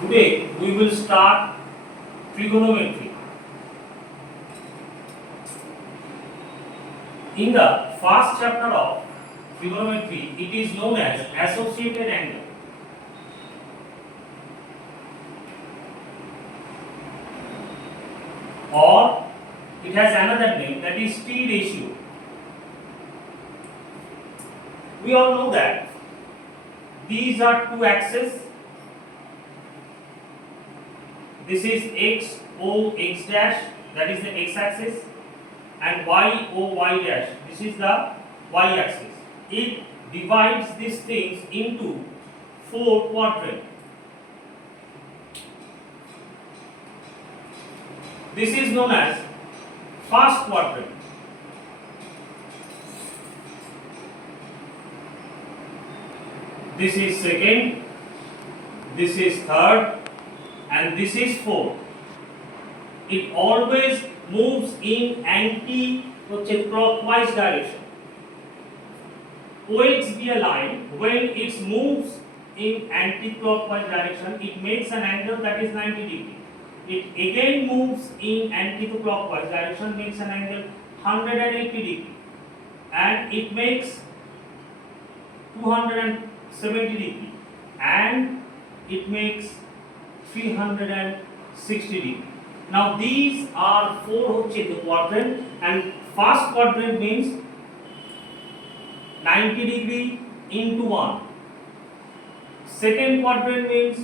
Today we will start trigonometry. In the first chapter of trigonometry, it is known as associated angle. Or it has another name, that is T ratio. We all know that these are two axes. This is x o x dash, that is the x axis, and y o y dash, this is the y axis. It divides these things into four quadrants. This is known as first quadrant. This is second, this is third, and this is fourth. It always moves in anti-clockwise direction. OX be a line, when it moves in anti-clockwise direction, it makes an angle that is 90 degree. It again moves in anti-clockwise direction, makes an angle 180 degree, and it makes 270 degree, and it makes 360 degree. Now these are four quadrant, and first quadrant means 90 degree into 1. Second quadrant means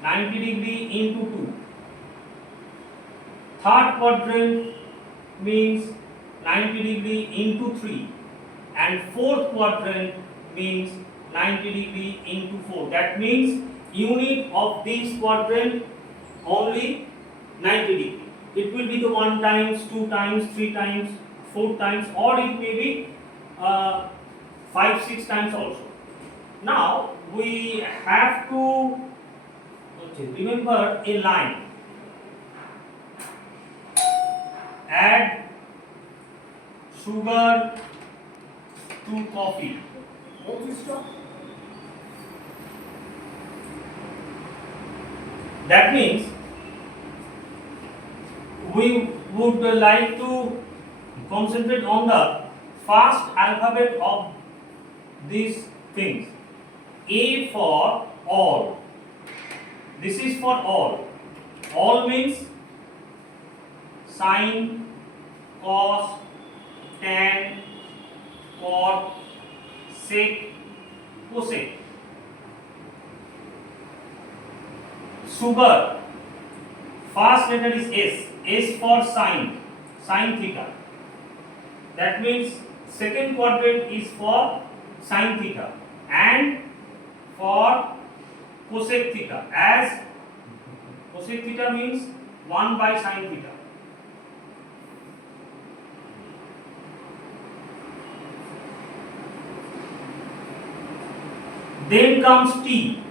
90 degree into 2. Third quadrant means 90 degree into 3. And fourth quadrant means 90 degree into 4. That means unit of this quadrant only 90 degree. It will be the 1 times, 2 times, 3 times, 4 times, or it may be 5, 6 times also. Now we have to remember a line. Add sugar to coffee. That means we would like to concentrate on the first alphabet of these things. A for all. This is for all. All means sine, cos, tan, cot, sec, cosec. Sugar, first letter is S. S for sine, sine theta. That means second quadrant is for sine theta and for cosec theta, as cosec theta means 1 by sine theta. Then comes T.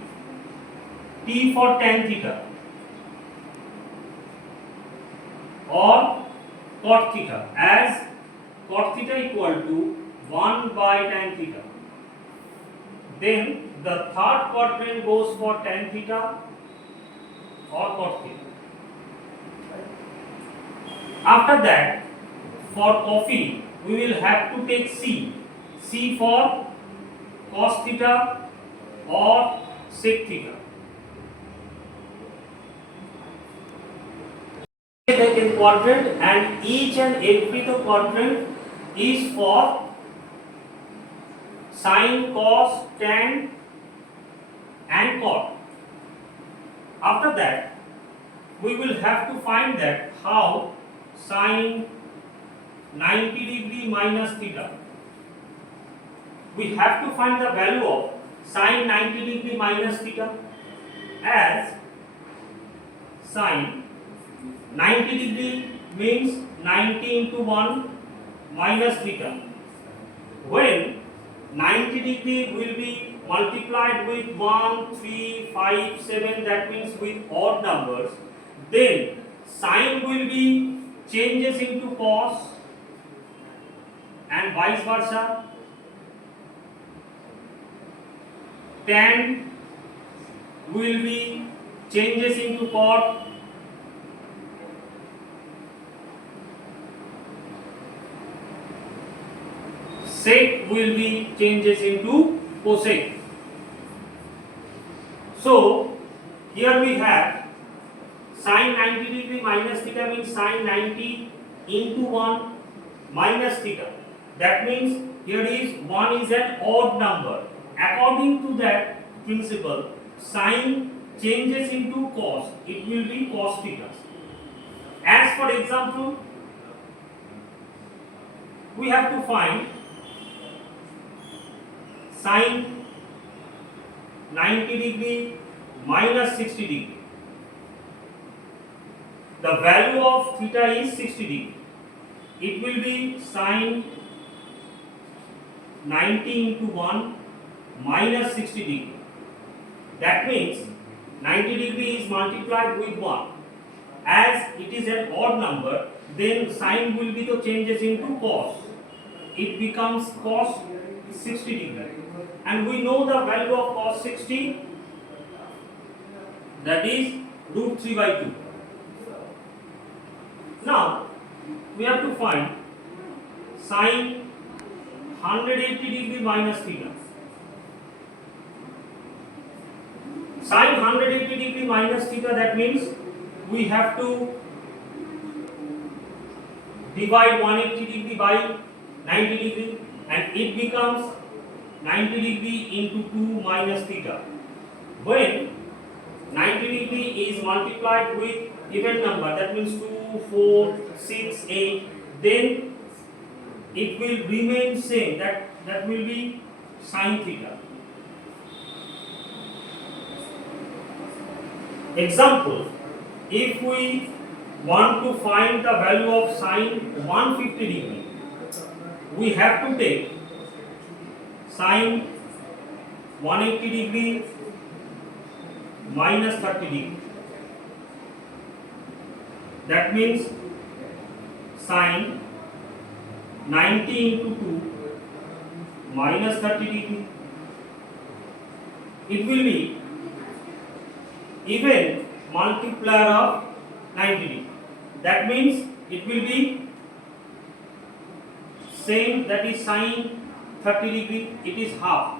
T for tan theta or cot theta, as cot theta equal to 1 by tan theta. Then the third quadrant goes for tan theta or cot theta. After that, for coffee, we will have to take C. C for cos theta or sec theta. Second quadrant, and each and every quadrant is for sine, cos, tan and cot. After that, we will have to find that how sine 90 degree minus theta. We have to find the value of sine 90 degree minus theta, as sine 90 degree means 90 into 1 minus theta. When 90 degree will be multiplied with 1, 3, 5, 7, that means with odd numbers, then sine will be changes into cos and vice versa. Tan will be changes into cot. Sec will be changes into cosec. So here we have sin 90 degree minus theta means sin 90 into 1 minus theta. That means here is 1 is an odd number. According to that principle, sin changes into cos. It will be cos theta. As for example, we have to find sin 90 degree minus 60 degree. The value of theta is 60 degree. It will be sin 90 into 1 minus 60 degree. That means 90 degree is multiplied with 1. As it is an odd number, then sin will be the changes into cos. It becomes cos 60 degree. And we know the value of cos 60, that is root 3 by 2. Now we have to find sin 180 degree minus theta. Sin 180 degree minus theta, that means we have to divide 180 degree by 90 degree and it becomes 90 degree into 2 minus theta. When 90 degree is multiplied with even number, that means 2, 4, 6, 8, then it will remain same, that will be sin theta. Example, if we want to find the value of sin 150 degree, we have to take sin 180 degree minus 30 degree. That means sin 90 into 2 minus 30 degree. It will be even multiplier of 90 degree. That means it will be same, that is sin 30 degree, it is half.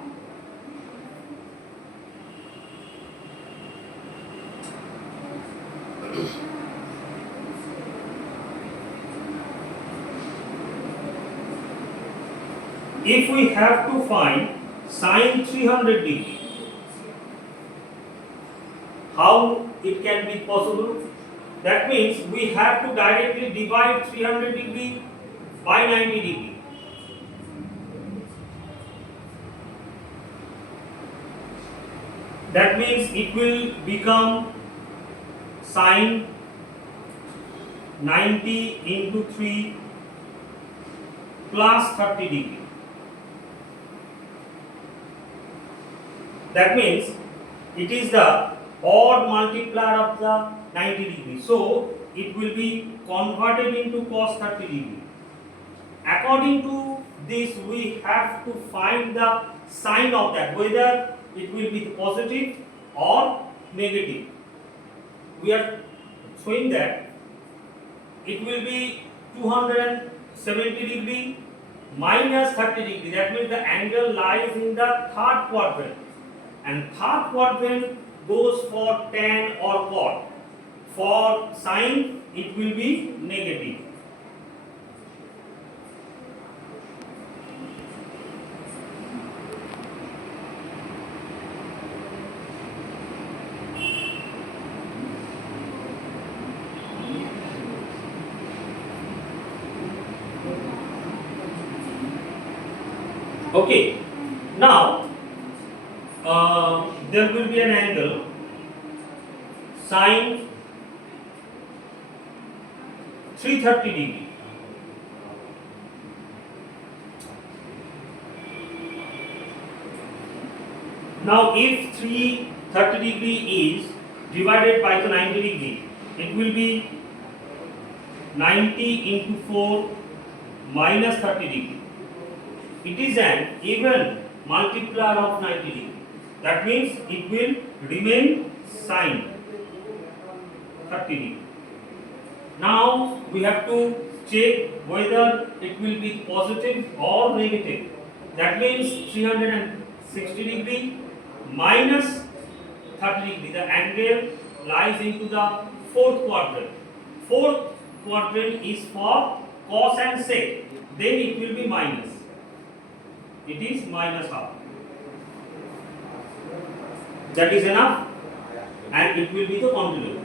If we have to find sin 300 degree, how it can be possible? That means we have to directly divide 300 degree by 90 degree. That means it will become sin 90 into 3 plus 30 degree. That means it is the odd multiplier of the 90 degree. So it will be converted into cos 30 degree. According to this, we have to find the sign of that, whether it will be positive or negative. We are showing that it will be 270 degree minus 30 degree. That means the angle lies in the third quadrant. And third quadrant goes for tan or cot. For sin, it will be negative. Okay, now there will be an angle sin 330 degree. Now if 330 degree is divided by the 90 degree, it will be 90 into 4 minus 30 degree. It is an even multiplier of 90 degree. That means it will remain sine 30 degree. Now we have to check whether it will be positive or negative. That means 360 degree minus 30 degree. The angle lies into the fourth quadrant. Fourth quadrant is for cos and sec. Then it will be minus. It is minus half. That is enough, and it will be the continuity.